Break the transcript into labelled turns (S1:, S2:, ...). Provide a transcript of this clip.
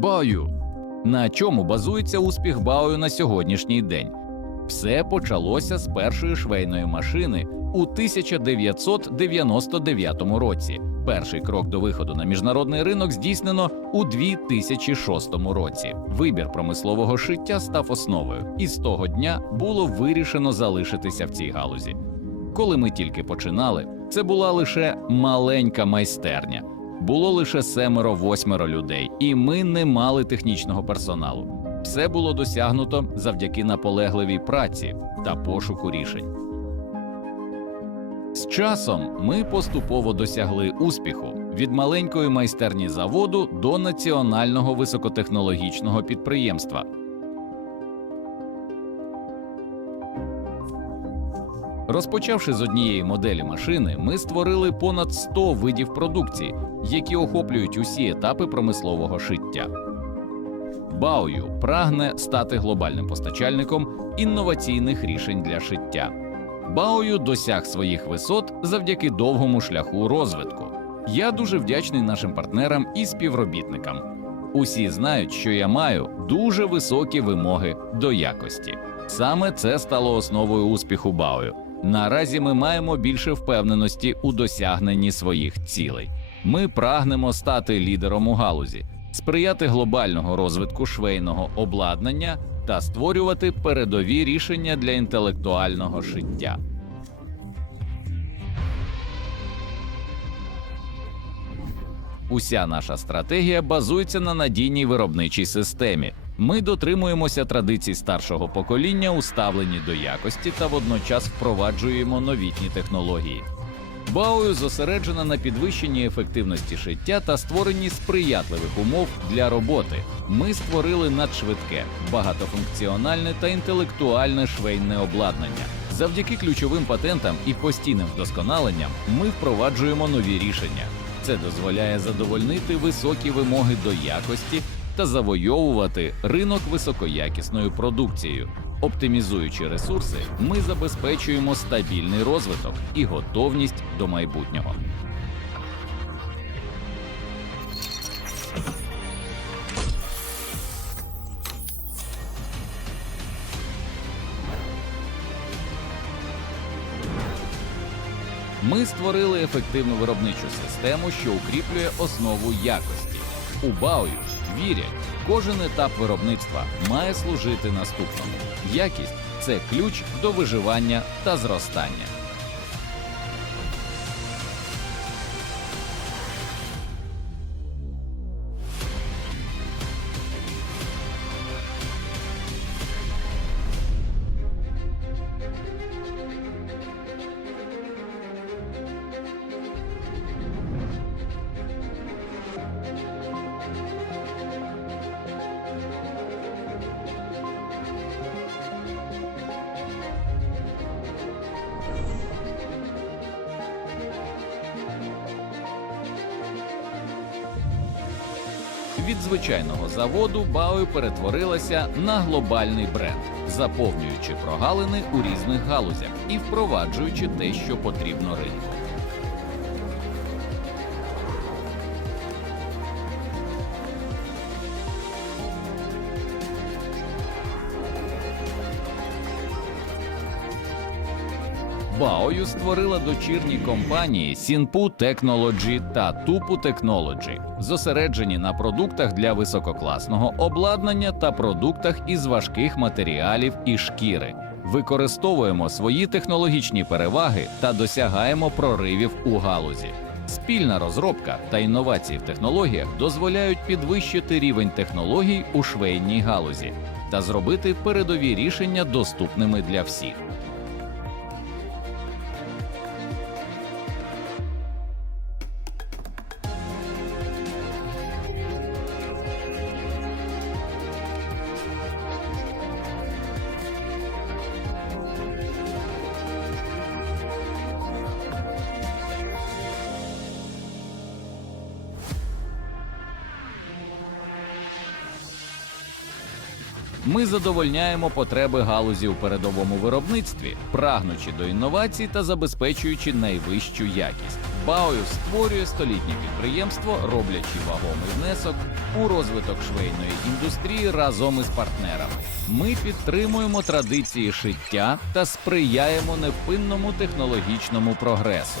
S1: Баю. На чому базується успіх Баю на сьогоднішній день? Все почалося з першої швейної машини у 1999 році. Перший крок до виходу на міжнародний ринок здійснено у 2006 році. Вибір промислового шиття став основою, і з того дня було вирішено залишитися в цій галузі. Коли ми тільки починали, це була лише маленька майстерня. Було лише семеро-восьмеро людей, і ми не мали технічного персоналу. Все було досягнуто завдяки наполегливій праці та пошуку рішень. З часом ми поступово досягли успіху від маленької майстерні заводу до національного високотехнологічного підприємства. Розпочавши з однієї моделі машини, ми створили понад 100 видів продукції, які охоплюють усі етапи промислового шиття. Баою прагне стати глобальним постачальником інноваційних рішень для шиття. Баою досяг своїх висот завдяки довгому шляху розвитку. Я дуже вдячний нашим партнерам і співробітникам. Усі знають, що я маю дуже високі вимоги до якості. Саме це стало основою успіху Баою. Наразі ми маємо більше впевненості у досягненні своїх цілей. Ми прагнемо стати лідером у галузі, сприяти глобального розвитку швейного обладнання та створювати передові рішення для інтелектуального шиття. Уся наша стратегія базується на надійній виробничій системі. Ми дотримуємося традицій старшого покоління у ставленні до якості та водночас впроваджуємо новітні технології. Баою зосереджена на підвищенні ефективності шиття та створенні сприятливих умов для роботи. Ми створили надшвидке, багатофункціональне та інтелектуальне швейне обладнання. Завдяки ключовим патентам і постійним вдосконаленням ми впроваджуємо нові рішення. Це дозволяє задовольнити високі вимоги до якості та завойовувати ринок високоякісною продукцією. Оптимізуючи ресурси, ми забезпечуємо стабільний розвиток і готовність до майбутнього. Ми створили ефективну виробничу систему, що укріплює основу якості. У Баою вірять, кожен етап виробництва має служити наступному. Якість це ключ до виживання та зростання. Від звичайного заводу Баою перетворилася на глобальний бренд, заповнюючи прогалини у різних галузях і впроваджуючи те, що потрібно ринку. Баою створила дочірні компанії Сінпу Technology та Тупу Technology, зосереджені на продуктах для висококласного обладнання та продуктах із важких матеріалів і шкіри. Використовуємо свої технологічні переваги та досягаємо проривів у галузі. Спільна розробка та інновації в технологіях дозволяють підвищити рівень технологій у швейній галузі та зробити передові рішення доступними для всіх. Ми задовольняємо потреби галузі у передовому виробництві, прагнучи до інновацій та забезпечуючи найвищу якість. Баою створює столітнє підприємство, роблячи вагомий внесок у розвиток швейної індустрії разом із партнерами. Ми підтримуємо традиції шиття та сприяємо невпинному технологічному прогресу.